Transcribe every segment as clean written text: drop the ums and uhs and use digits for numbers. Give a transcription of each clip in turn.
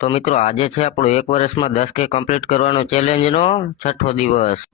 તો મિત્રો આજે છે આપણો 1 વર્ષમાં 10K કમ્પ્લીટ કરવાનો ચેલેન્જનો છઠ્ઠો દિવસ.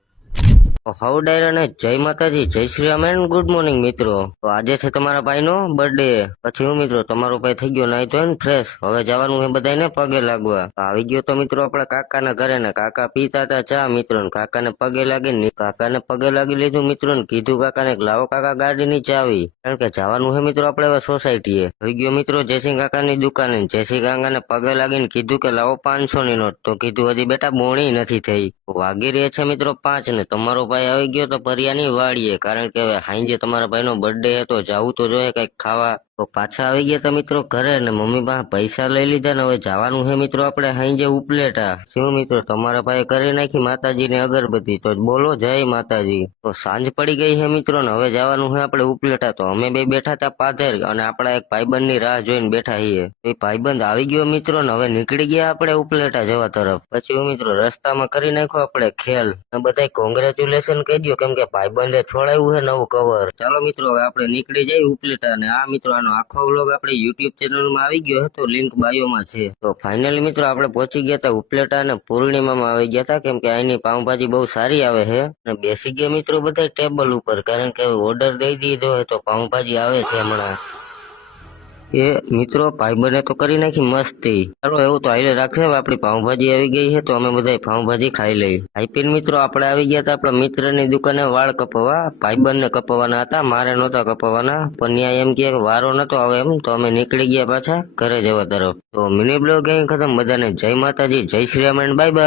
હવ ડાયર અને જય માતાજી, જય Shri Ram and good morning મિત્રો. તો આજે છે તમારા ભાઈનો બર્થડે. પછી હું મિત્રો તમારો ભાઈ થઈ ગયો નાઈ ધોઈને ફ્રેશ. હવે જવાનું છે બધાને પગે લાગવા. આવી ગયો તો મિત્રો આપણા કાકાના ઘરે ને કાકા પીતા હતા ચા મિત્રો ને કાકાને પગે લાગી લીધું મિત્રો ને કીધું કાકાને લાવો કાકા ગાડીની ચાવી, કારણ કે જવાનું છે મિત્રો આપણે હવે સોસાયટીએ. આવી ગયો મિત્રો જયસિંહ કાકાની દુકાને. જયસિંહ કાકાને પગે લાગીને કીધું કે લાવો 500ની નોટ. તો કીધું હજી બેટા બોણી નથી થઈ. વાગી રહ્યા છે મિત્રો 5 ને તમારો ભાઈ આવી ગયો તો પરિયાની વાડીએ, કારણ કે હવે હાંજે તમારા ભાઈનો બર્થડે હતો, જાવું તો જોઈએ કઈક ખાવા. તો પાછા આવી ગયા તા મિત્રો ઘરે ને મમ્મી પાસે પૈસા લઈ લીધા ને હવે જવાનું છે મિત્રો આપણે હાંજે ઉપલેટા. શું મિત્રો તમારા ભાઈ કરી નાખી માતાજીની અગરબત્તી, તો બોલો જય માતાજી. તો સાંજ પડી ગઈ છે મિત્રો ને હવે જવાનું છે આપણે ઉપલેટા. તો અમે બે બેઠા હતા પાધર અને આપણા એક ભાઈબંધની રાહ જોઈને બેઠા છીએ. એ ભાઈબંધ આવી ગયો મિત્રો ને હવે નીકળી ગયા આપણે ઉપલેટા જવા તરફ. પછી હું મિત્રો રસ્તામાં કરી નાખ્યો આપણે ખેલ ને બધા કોંગ્રેચ્યુલેશન કહી દો, કેમ કે ભાઈબંધે છોડાયું છે નવું કવર. ચાલો મિત્રો હવે આપણે નીકળી જઈએ ઉપલેટા. ને આ મિત્રો આખો વ્લોગ આપણે યુટ્યુબ ચેનલમાં આવી ગયો હતો, લિંક બાયોમાં છે. તો ફાઇનલી મિત્રો આપણે પહોંચી ગયા હતા ઉપલેટા અને પૂર્ણિમામાં આવી ગયા હતા, કેમ કે અહીંની પાઉંભાજી બહુ સારી આવે છે. અને બેસી ગયા મિત્રો બધા ટેબલ ઉપર, કારણ કે ઓર્ડર દઈ દીધો હોય તો પાઉંભાજી આવે છે હમણાં. એ મિત્રો ભાઈબંધે તો કરી નાખી મસ્તી. ચાલો એવું તો હાલે રાખે, આપણી પાઉંભાજી આવી ગઈ છે તો અમે બધા પાઉંભાજી ખાઈ લઈ. આઈપીને મિત્રો આપણે આવી ગયા હતા આપણા મિત્રની દુકાને વાળ કપાવવા. ભાઈબંધને કપાવવાના હતા, મારે નહોતા કપાવવાના, પણ ત્યાં એમ કે વારો નતો આવે એમ, તો અમે નીકળી ગયા પાછા ઘરે જવા તરફ. તો મિની બ્લોગ અહીં ખતમ. બધાને જય માતાજી, જય Shri Ram and bye bye.